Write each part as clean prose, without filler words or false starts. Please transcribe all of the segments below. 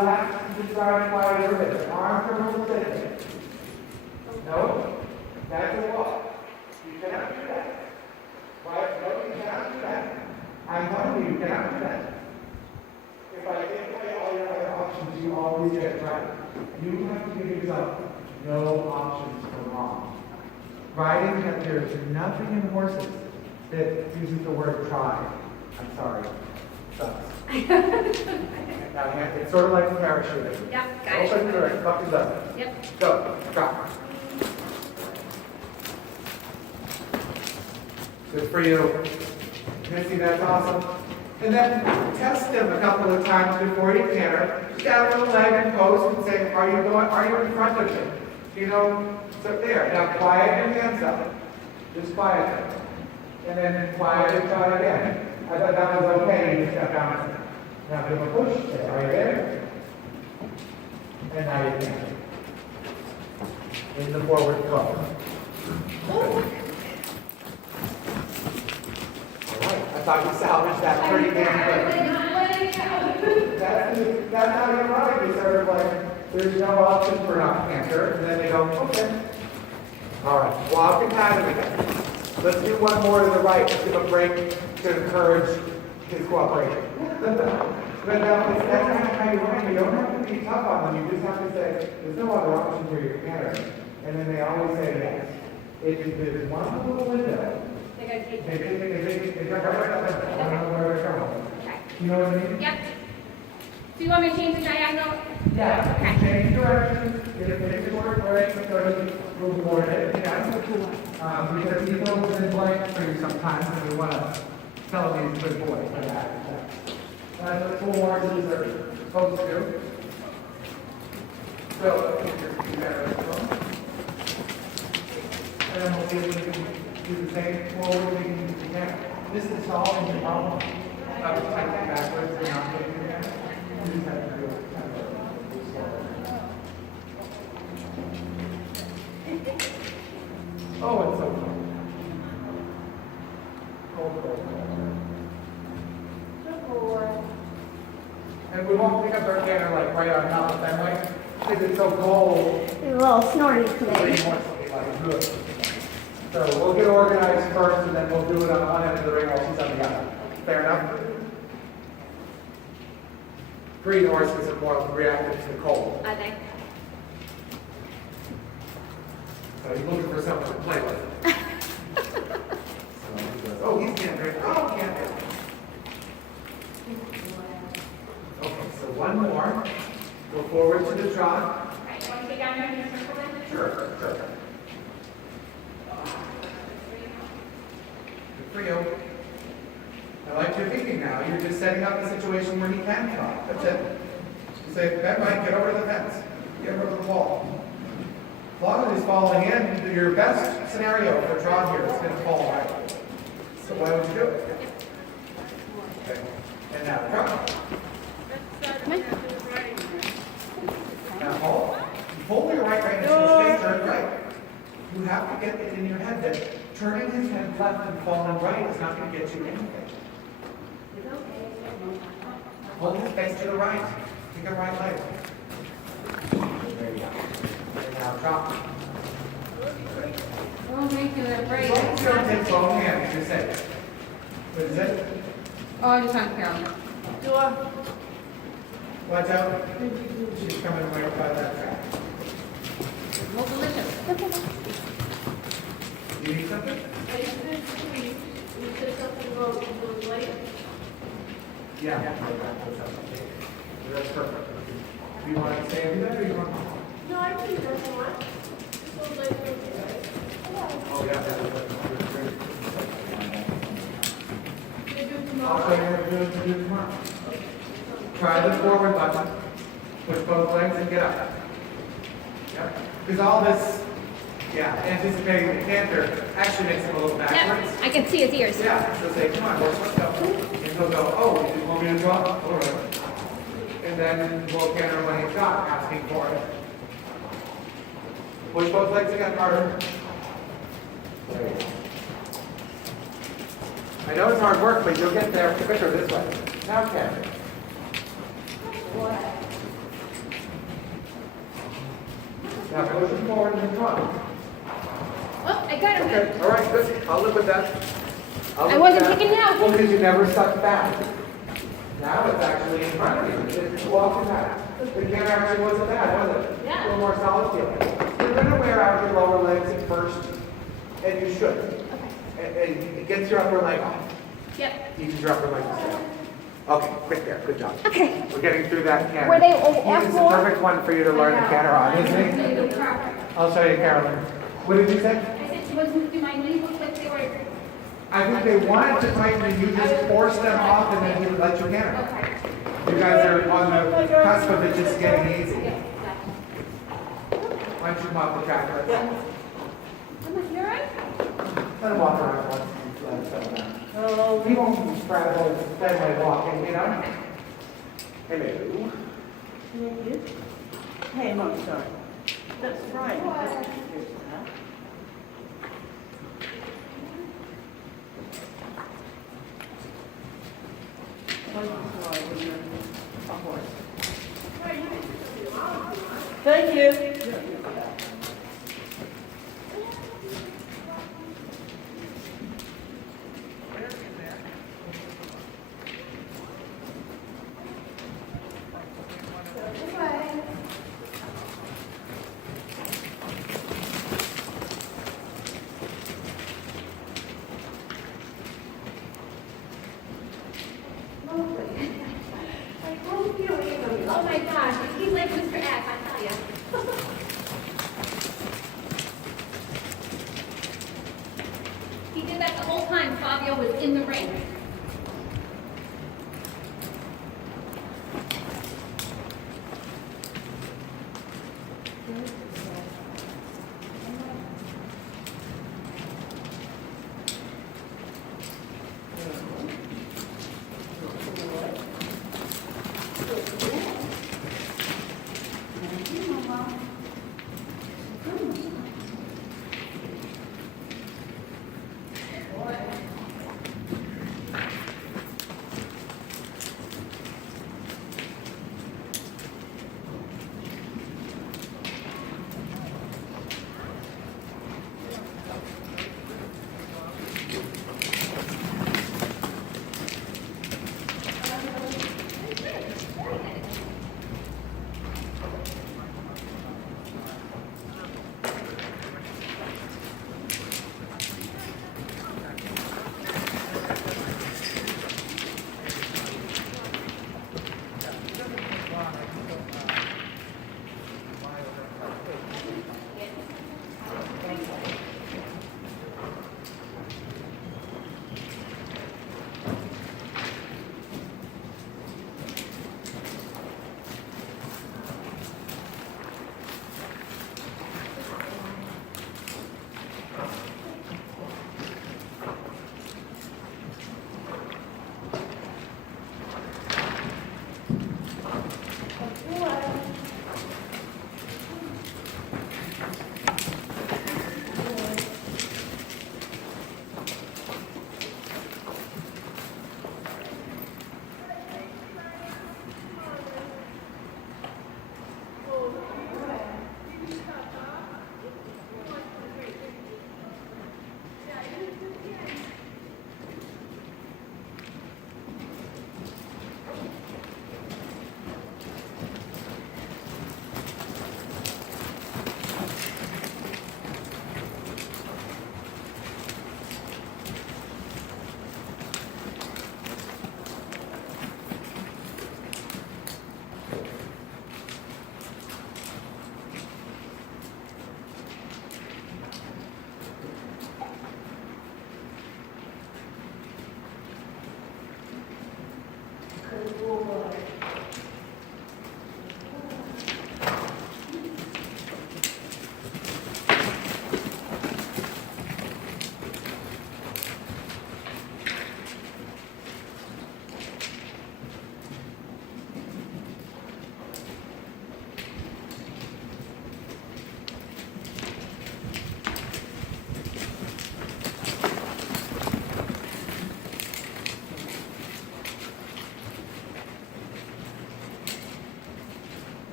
relax and just try to quiet your bit. Arms are rotated. No, that's a walk. You cannot do that. Right? No, you cannot do that. I'm telling you, you cannot do that. If I take away all your other options, you always get it right. You have to give yourself no options for wrong. Riding, there's nothing in horses that uses the word try. I'm sorry. Sucks. Now, it's sort of like parachuting. Yep, got it. Open door, buckle up. Yep. Go, drop. Good for you. Missy, that's awesome. And then test them a couple of times before you canter. Stand on the leg and pose and say, are you in front of him? You know, so there. Now quiet your hands up. Just quiet them. And then quiet and try again. I thought that was okay. You just got down. Now give a push. Are you there? And now you can. In the forward flow. I thought you salvaged that pretty damn quick. That's how you ride. You sort of like, there's no option for not canter, and then they go, okay. All right, walk and pattern again. Let's do one more to the right. Let's give a break to encourage his cooperation. But that's not how you ride. You don't have to be tough on them. You just have to say, there's no other option for your canter. And then they always say yes. If there's one little window, Okay. you know what I mean? Yep. Do you want me to change the diagonal? Yeah. Okay. Change direction. If it's short way, move forward. Because people have been blank for you sometimes, and we want to tell them he's a good boy for that. That's what full marches are supposed to do. So, you better. And then we'll see if we can do the same forward again. This is solving the problem of typing backwards and not taking it again. You just have to do it kind of slower. Oh, it's so cold. Cold, cold, cold. And we won't pick up our canter like right on top of Fenway because it's so cold. It's a little snorty today. Good. So we'll get organized first, and then we'll do it on one end of the ring while she's on the other. Fair enough? Green horses are more reactive to the cold. I think. So he's looking for something to play with. So he goes, oh, he's cantering. Oh, cantering. Okay, so one more. Go forward to the trot. Right, you want to take down your hand and circle it? Sure, sure. Good for you. I like your thinking now. You're just setting up a situation where he can trot. That's it. You say, Ben, Mike, get over the fence. Get over the wall. As long as he's falling in, your best scenario for trot here is going to fall right. So why would you do it? Okay. And now trot. Now hold. You hold your right into his face, turn right. You have to get it in your head that turning his head left and falling right is not going to get you anything. Hold his face to the right. Take a right leg. There you go. And now drop. Oh, thank you, that break. As long as you don't take both hands, you're safe. What is it? Oh, I just want Carolyn. Watch out. She's coming right by that track. Well, delicious. You need something? Yeah. That's perfect. Do you want to stay in there or you want to? No, I think that's one. Oh, yeah. I'll show you what to do tomorrow. Try the forward button. Push both legs and get up. Yep. Because all this, anticipating the canter actually makes him a little backwards. Yep, I can see his ears. Yeah, so say, come on, let's go. And he'll go, oh, you want me to drop? All right. And then we'll canter when he's not asking for it. Push both legs again harder. There you go. I know it's hard work, but you'll get there quicker this way. Now canter. Now push him forward in the front. Oh, I got him. Okay, all right, good. I'll live with that. I'll live I wasn't with that. kicking out. Well, because you never sucked back. Now it's actually in front of you. It's walking back. The camera actually wasn't bad, was it? Yeah. A little more solid feeling. You're going to wear out your lower legs at first, and you should. Okay. And it gets your upper leg off. Yep. Eases your upper leg down. Okay, quick there. Good job. Okay. We're getting through that canter. Were they This is the F4? perfect one for you to learn the canter on, isn't it? I'll show you, Carolyn. What did you say? I said she wasn't, do my knees look like they were? I think they wanted to tighten and you just forced them off and then he would let you canter. Okay. You guys are on the cusp of it just getting easy. Yeah, Why don't you come off the track? yeah. You all right? Let him walk around once and let him settle down. Oh, he won't be proud of his bedway walking, you know? Hello. Hey, Mom, sorry. That's right. Thank you. Oh my gosh, he's like Mr. X, I tell you. He did that the whole time Fabio was in the ring.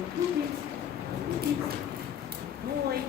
Cookies. Cookies. Molly.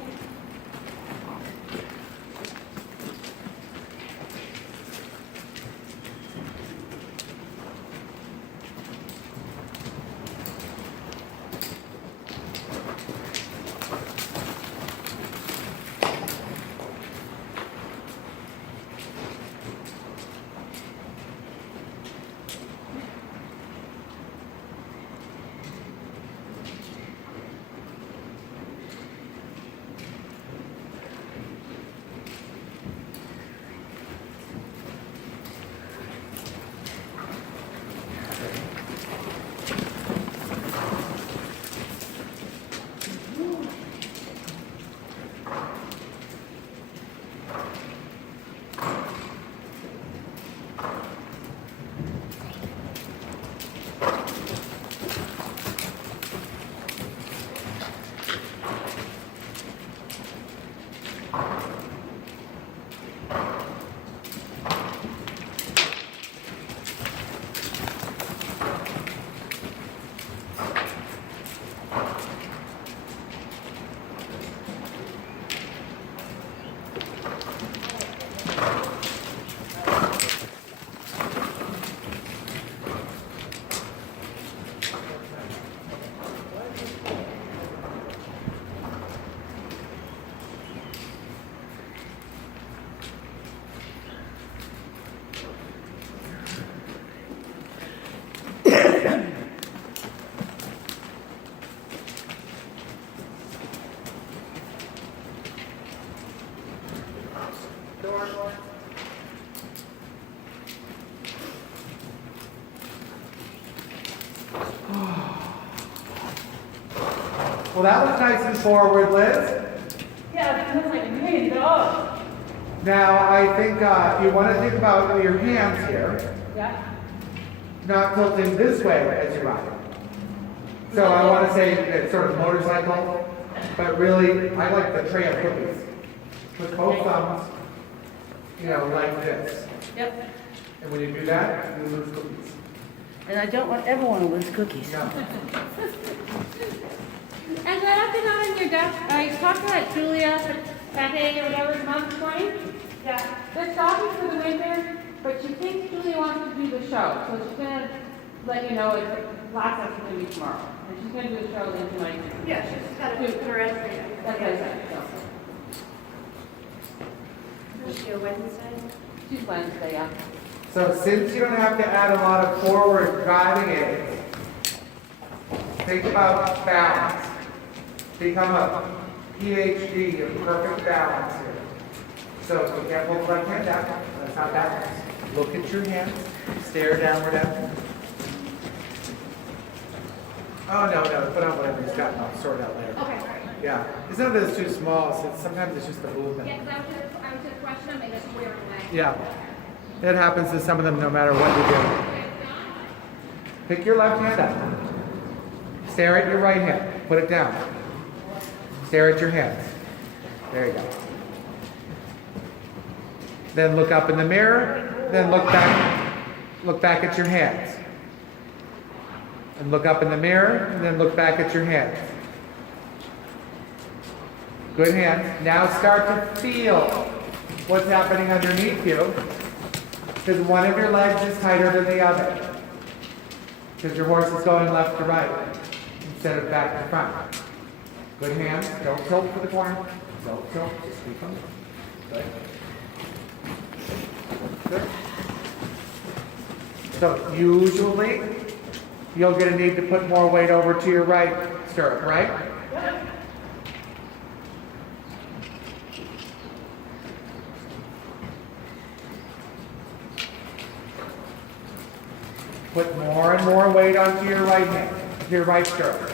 Well, that was nice and forward, Liz. Yeah, it smells like $1,000,000. Now, I think you want to think about your hands here, Yeah? not tilting this way as you ride. So I want to say it's sort of motorcycle, but really, I like the tray of cookies. With both thumbs, you know, like this. Yep. And when you do that, you lose cookies. And I don't want everyone to lose cookies. No. And that up and out on your desk, I talked to that Julia Fete or whatever her mom's morning. Yeah. They're stopping for the winter, but she thinks Julia wants to do the show. So she's gonna let you know if last lesson's gonna be tomorrow. And she's gonna do the show then tonight. Yeah, she's just got to put her as That's what I said, so. Is she a Wednesday? She's Wednesday, yeah. So since you don't have to add a lot of forward driving aids, think about balance. Become a PhD of perfect balance here. So be careful with right hand down. That's not backwards. Look at your hands. Stare downward out. Oh, no. Put on whatever he's got and I'll sort it out later. Okay, sorry. Yeah. It's not that it's too small. So sometimes it's just the movement. Yeah, because I was just rushing them and just wearing away. Yeah. It happens to some of them no matter what you do. Pick your left hand up. Stare at your right hand. Put it down. Stare at your hands. There you go. Then look up in the mirror. Then look back. Look back at your hands. And look up in the mirror. And then look back at your hands. Good hands. Now start to feel what's happening underneath you. Because one of your legs is tighter than the other. Because your horse is going left to right instead of back to front. Good hands. Don't tilt for the corner. Don't tilt. Just keep them. Good. Good. So usually you're going to need to put more weight over to your right stirrup, right? Put more and more weight onto your right hand, your right stirrup,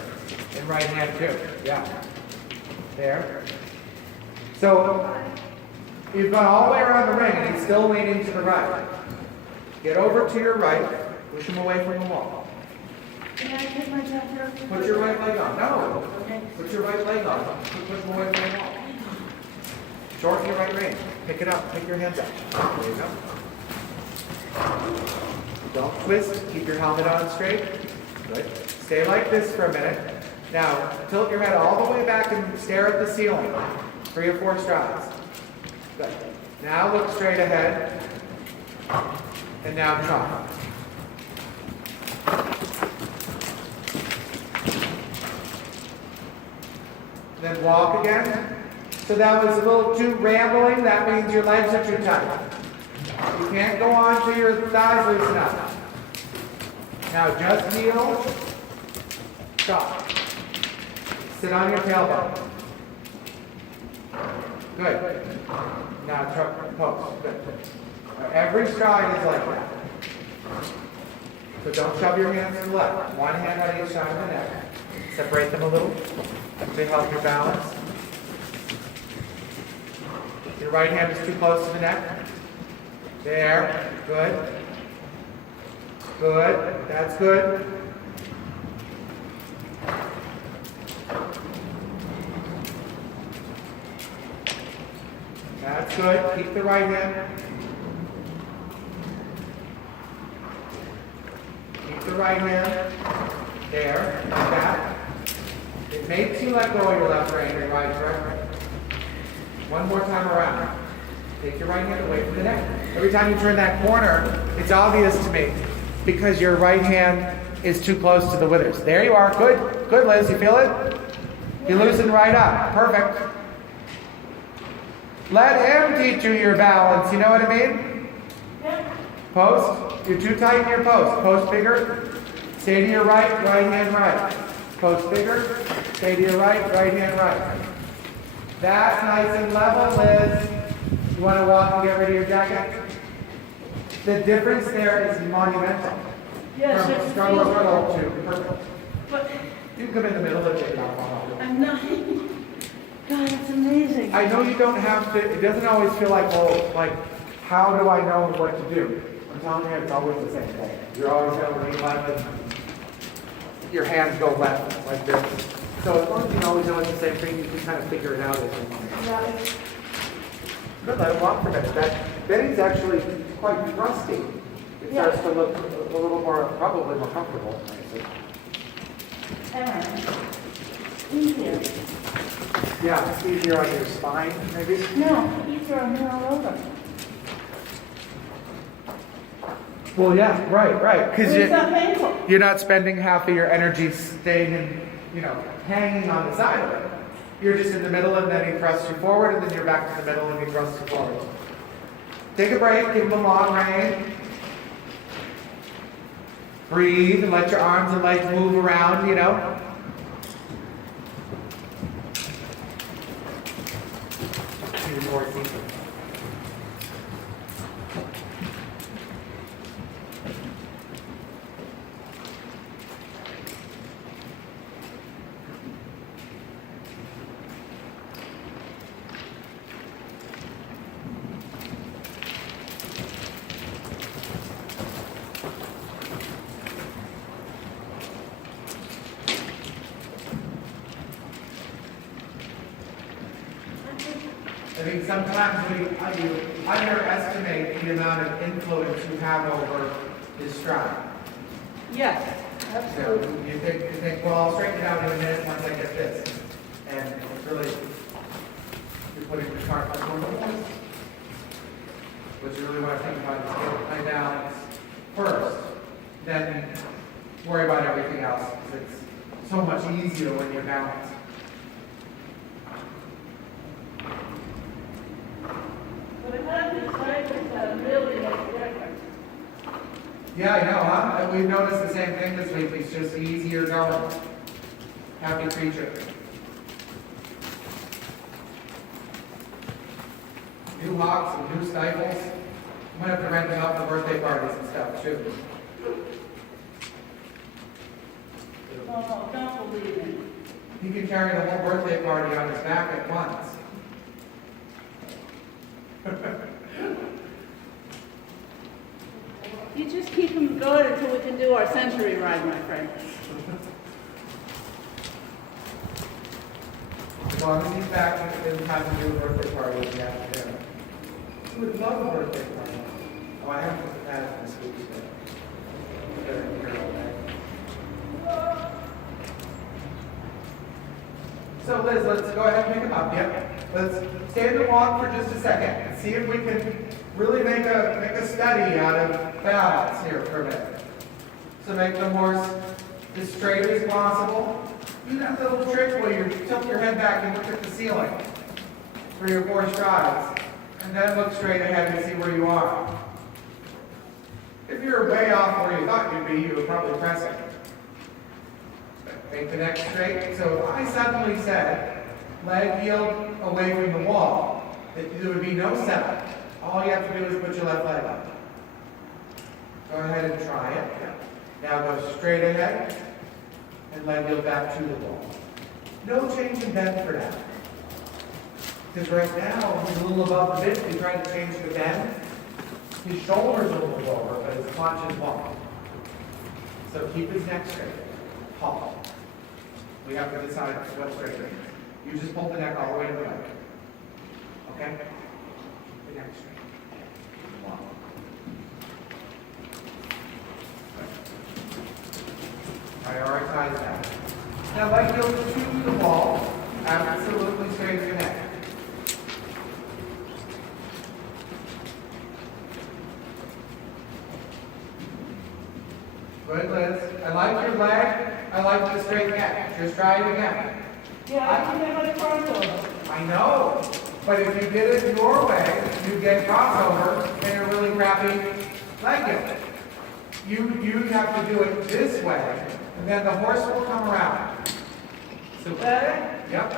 and right hand too. Yeah. There. So you've gone all the way around the ring and he's still leaning to the right. Get over to your right, push him away from the wall. Can I take my temperature? Put your right leg on. No. Okay. Put your right leg on. Push him away from the wall. Shorten your right rein. Pick it up. Pick your hands up. There you go. Don't twist. Keep your helmet on straight. Good. Stay like this for a minute. Now, tilt your head all the way back and stare at the ceiling. 3 or 4 strides. Good. Now look straight ahead. And now trot. Then walk again. So that was a little too rambling. That means your legs are too tight. You can't go on till your thighs loosen up. Now just kneel. Stop. Sit on your tailbone. Good. Now pose. Good. Now, every stride is like that. So don't shove your hands to the left. One hand on each side of the neck. Separate them a little to help your balance. Your right hand is too close to the neck. There. Good. Good. That's good. That's good. Keep the right hand. Keep the right hand. There. Like that. It makes you let go of your left rein and right directly. One more time around. Take your right hand away from the neck. Every time you turn that corner, it's obvious to me because your right hand is too close to the withers. There you are. Good. Good, Liz. You feel it? You loosen right up. Perfect. Let him teach you your balance. You know what I mean? Post. You're too tight in your post. Post bigger. Stay to your right. Right hand right. Post bigger. Stay to your right. Right hand right. That's nice and level, Liz. You want to walk and get rid of your jacket? The difference there is monumental. Yes, From it's struggle feels- to perfect. But You can come in the middle of it. I'm not. God, it's amazing. I know you don't have to, it doesn't always feel like, well, like, how do I know what to do? I'm telling you, it's always the same thing. You're always going to lean left and your hands go left, like this. So as long as you always know it's the same thing, you can kind of figure it out as you want. Good, let it walk for a minute. That bedding's actually quite rusty. It starts to look a little more, probably more comfortable. Easier. Yeah, it's easier on your spine, maybe. No, easier on me all over. Well, yeah, right. Because It's not painful. you're not spending half of your energy staying in, hanging on the side of it. You're just in the middle and then he thrusts you forward and then you're back to the middle and he thrusts you forward. Take a break, give him a long rein. Breathe and let your arms and legs move around, Even more deeper. I think sometimes we underestimate the amount of influence you have over this stride. Yes, absolutely. You think, well, I'll straighten it out in a minute once I get this. And it's really, you're putting the cart before the horse. What you really want to think about is get my balance first, then worry about everything else. Because it's so much easier when you're balanced. But it has these cycles that really make a difference. Yeah, I know, huh? We've noticed the same thing this week. It's just easier going. Happy creature. New hawks and new stifles. I'm gonna have to rent them out for birthday parties and stuff too. Oh, don't believe me. He can carry the whole birthday party on his back at once. You just keep them going until we can do our century ride, my friend. As long as he's back in time to do a birthday party in the afternoon. He would love a birthday party. Oh, I haven't put the pad in this week yet. They're here all day. So Liz, let's go ahead and pick them up, yep. Let's stand and walk for just a second and see if we can really make a study out of balance here for a minute. So make the horse as straight as possible. Do that little trick where you tilt your head back and look at the ceiling for your 4 strides. And then look straight ahead and see where you are. If you're way off where you thought you'd be, you would probably press it. Make the neck straight. So if I suddenly said, leg heel away from the wall, there would be no setup. All you have to do is put your left leg up. Go ahead and try it. Now go straight ahead and leg heel back to the wall. No change in bend for now. Because right now, he's a little above the bit. He's trying to change the bend. His shoulders a little lower, but his haunches won't. So keep his neck straight. Halt. We have to decide what straight means. You just pull the neck all the way to the right. Okay? The neck straight. One. Prioritize that. Now leg heel to the wall. Absolutely straight as your neck. Good, Liz. I like your leg. I like the straight neck. Just try it again. Yeah, I can never crossover. I know. But if you did it your way, you get crossover and a really crappy leg heel. You have to do it this way, and then the horse will come around. So, yep.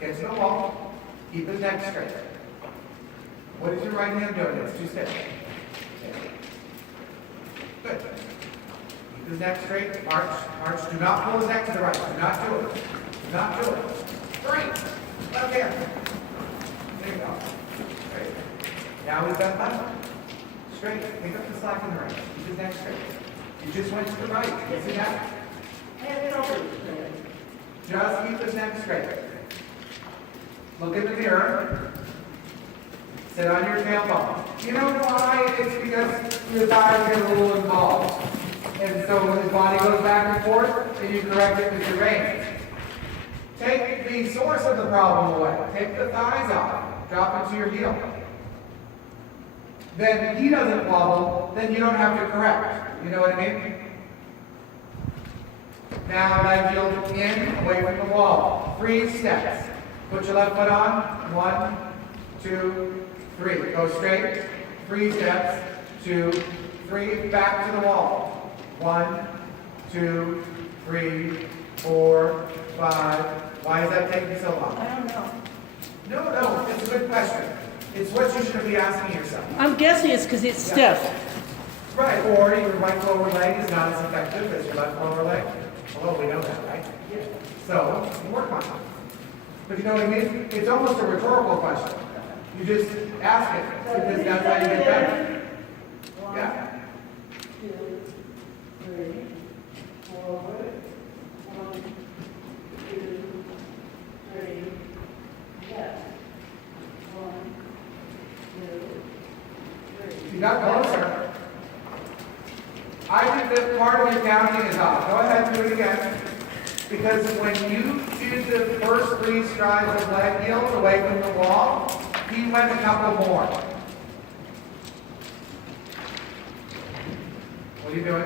Get to the wall. Keep his neck straight. What is your right hand doing? It's too stiff. Good. His neck straight, march, march. Do not pull his neck to the right. Do not do it. Do not do it. Straight. Left hand. There you go. Straight. Now he's bent left. Straight. Pick up the slack in the right. Keep his neck straight. You just went to the right. You see that? Just keep his neck straight. Look in the mirror. Sit on your tailbone. You know why? It's because your thighs get a little involved. And so when his body goes back and forth, then you correct it with your reins. Take the source of the problem away. Take the thighs off. Drop it to your heel. Then he doesn't wobble, then you don't have to correct. You know what I mean? Now leg heel in, away from the wall. 3 steps. Put your left foot on. 1, 2, 3. Go straight. 3 steps. 2, 3. Back to the wall. 1, 2, 3, 4, 5. Why is that taking so long? I don't know. No, it's a good question. It's what you should be asking yourself. I'm guessing it's because it's stiff. Right, or your right lower leg is not as effective as your left lower leg. Well, we know that, right? So, work on it. But you know what I mean? It's almost a rhetorical question. You just ask it, because that's how you get better. Yeah. 2, 3, forward. 1, 2, 3, left. 1, 2, 3. You got closer. I think that part of your counting is off. Go ahead and do it again. Because when you did the first 3 strides of leg heels away from the wall, he went a couple more. What are you doing?